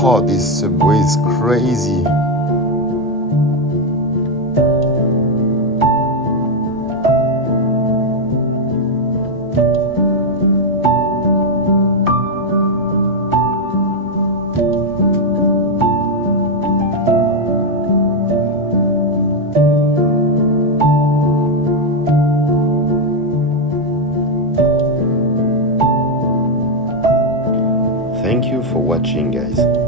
Oh, this subway is crazy. Thank you for watching, guys.